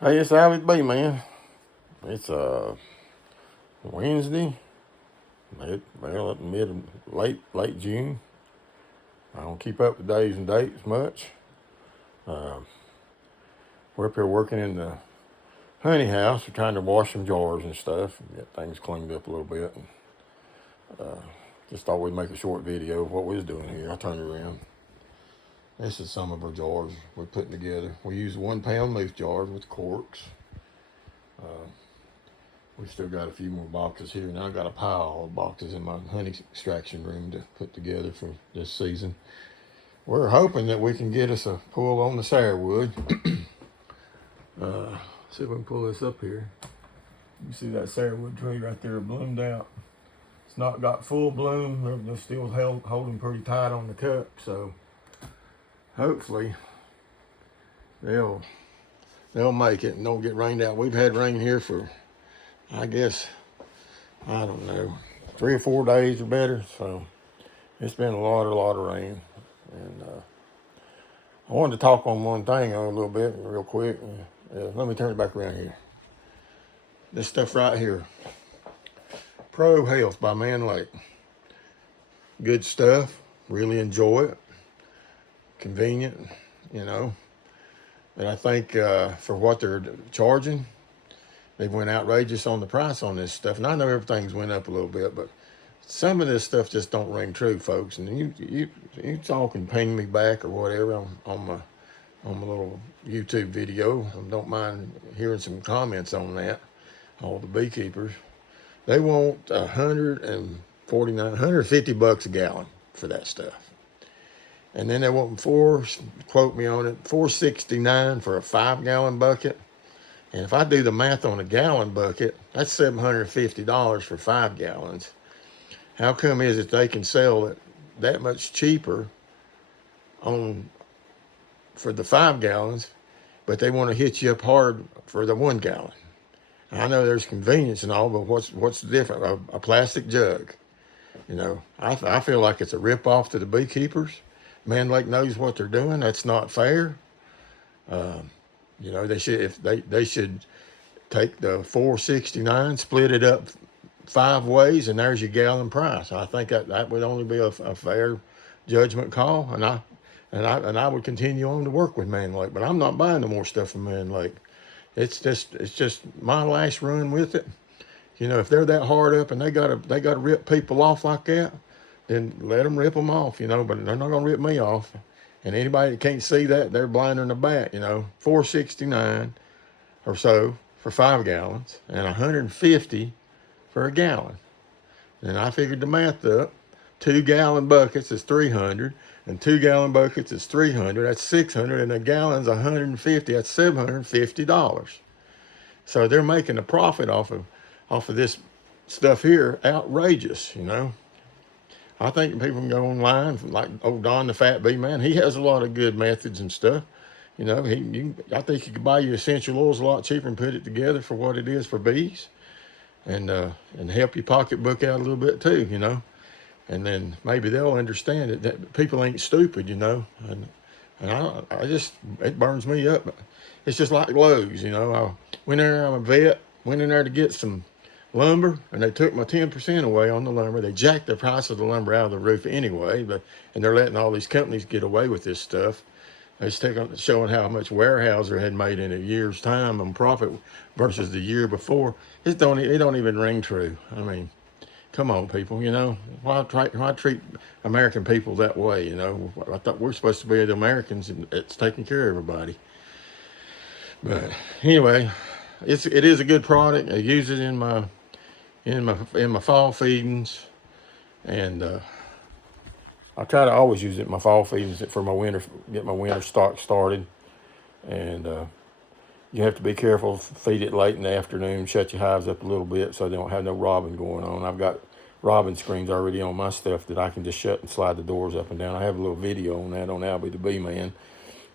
Hey, it's how it be, man. It's Wednesday, late June. I don't keep up with days and dates much. Uh, we're up here working in the honey house. We're trying to wash some jars and stuff and get things cleaned up a little bit. And, just thought we'd make a short video of what we was doing here. I turned around. This is some of our jars we're putting together. We use 1 pound leaf jars with corks. We still got a few more boxes here, and I got a pile of boxes in my honey extraction room to put together for this season. We're hoping that we can get us a pull on the sourwood. See if we can pull this up here. You see that sourwood tree right there bloomed out. It's not got full bloom. They're still holding pretty tight on the cup, so hopefully they'll make it and don't get rained out. We've had rain here for, I guess, I don't know, 3 or 4 days or better. So it's been a lot of rain. And I wanted to talk on one thing a little bit real quick. Let me turn it back around here. This stuff right here, Pro Health by Man Lake. Good stuff. Really enjoy it. Convenient, you know. But I think for what they're charging, they went outrageous on the price on this stuff. And I know everything's went up a little bit, but some of this stuff just don't ring true, folks. And you talk and ping me back or whatever on my little YouTube video. I don't mind hearing some comments on that. All the beekeepers, they want $150 a gallon for that stuff. And then they want quote me on it, $4.69 for a 5-gallon bucket. And if I do the math on a gallon bucket, that's $750 for 5 gallons. How come is it they can sell it that much cheaper for the 5 gallons, but they want to hit you up hard for the 1 gallon? I know there's convenience and all, but what's the difference? A plastic jug. You know, I feel like it's a ripoff to the beekeepers. Man Lake knows what they're doing. That's not fair. You know, they should take the $4.69, split it up 5 ways, and there's your gallon price. I think that would only be a fair judgment call, and I would continue on to work with Man Lake, but I'm not buying no more stuff from Man Lake. It's just my last run with it. You know, if they're that hard up and they gotta rip people off like that, then let them rip them off. You know, but they're not gonna rip me off. And anybody that can't see that, they're blinder than a bat. You know, $4.69 or so for 5 gallons and $150 for a gallon. And I figured the math up. 2-gallon buckets is $300, and 2-gallon buckets is $300. That's $600, and a gallon's $150. That's $750. So they're making a profit off of this stuff here, outrageous. You know, I think people can go online, like old Don the Fat Bee Man. He has a lot of good methods and stuff. You know, I think you could buy your essential oils a lot cheaper and put it together for what it is for bees, and help your pocketbook out a little bit too. You know. And then maybe they'll understand it, that people ain't stupid, you know. And I just, it burns me up. It's just like Lowe's, you know. I'm a vet, went in there to get some lumber, and they took my 10% away on the lumber. They jacked the price of the lumber out of the roof anyway, and they're letting all these companies get away with this stuff. It's showing how much Weyerhaeuser had made in a year's time on profit versus the year before. It don't even ring true. I mean, come on, people, you know, why treat American people that way, you know? I thought we're supposed to be the Americans that's taking care of everybody. But anyway, it is a good product. I use it in my fall feedings, and I try to always use it in my fall feedings for get my winter stock started. And you have to be careful, feed it late in the afternoon, shut your hives up a little bit so they don't have no robbing going on. I've got robbing screens already on my stuff that I can just shut and slide the doors up and down. I have a little video on that on Albie the Bee Man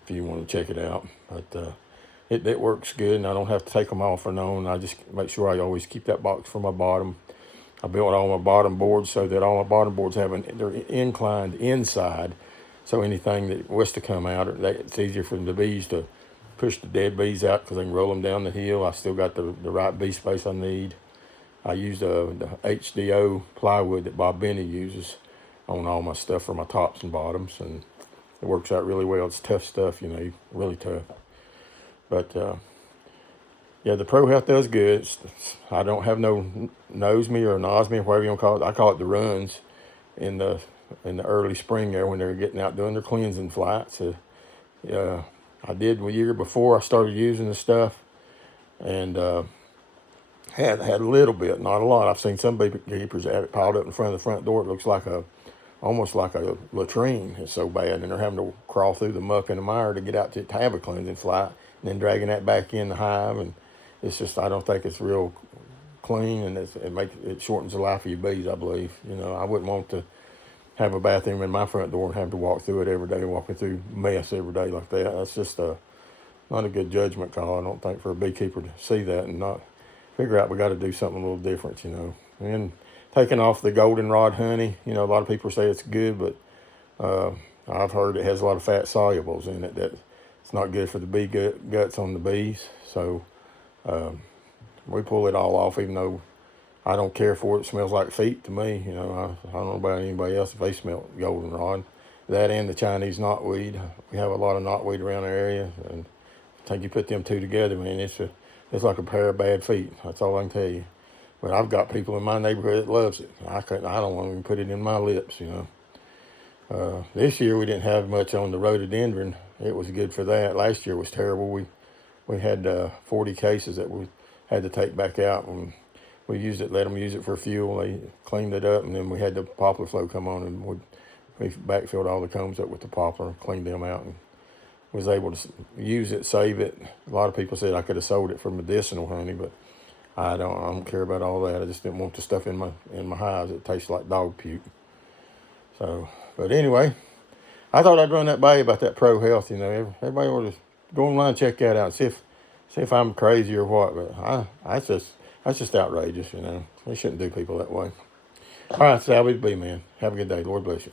if you want to check it out. But it works good, and I don't have to take them off or none. I just make sure I always keep that box for my bottom. I built all my bottom boards so that all my bottom boards they're inclined inside, so anything that was to come out, it's easier for the bees to push the dead bees out because I can roll them down the hill. I still got the right bee space I need. I use the HDO plywood that Bob Benny uses on all my stuff for my tops and bottoms, and it works out really well. It's tough stuff, you know, really tough. But yeah, the Pro Health does good. I don't have no nose me or nose me or whatever you want to call it. I call it the runs in the early spring there when they're getting out doing their cleansing flights. I did a year before I started using the stuff, and had a little bit, not a lot. I've seen some beekeepers have it piled up in front of the front door. It looks like almost like a latrine. It's so bad, and they're having to crawl through the muck and the mire to get out to have a cleansing flight, and then dragging that back in the hive. And it's just, I don't think it's real clean, and it shortens the life of your bees, I believe. You know, I wouldn't want to have a bathroom in my front door and have to walk through it every day, walking through mess every day like that. That's just not a good judgment call, I don't think, for a beekeeper to see that and not figure out we got to do something a little different, you know. And taking off the goldenrod honey, you know, a lot of people say it's good, but I've heard it has a lot of fat solubles in it that it's not good for the bee guts on the bees. So we pull it all off, even though I don't care for it. It smells like feet to me. You know, I don't know about anybody else if they smell goldenrod. That and the Chinese knotweed. We have a lot of knotweed around our area, and I think you put them two together, man, it's like a pair of bad feet. That's all I can tell you. But I've got people in my neighborhood that loves it. I don't want to even put it in my lips, you know. This year we didn't have much on the rhododendron. It was good for that. Last year was terrible. We had 40 cases that we had to take back out, and we used it, let them use it for fuel. They cleaned it up, and then we had the poplar flow come on, and we backfilled all the combs up with the poplar, cleaned them out, and was able to use it, save it. A lot of people said I could have sold it for medicinal honey, but I don't care about all that. I just didn't want the stuff in my hives. It tastes like dog puke. So, but anyway, I thought I'd run that by you about that Pro Health. You know, everybody ought to go online and check that out. See if I'm crazy or what. But that's just outrageous. You know, they shouldn't do people that way. All right, Salvage B, man. Have a good day. Lord bless you.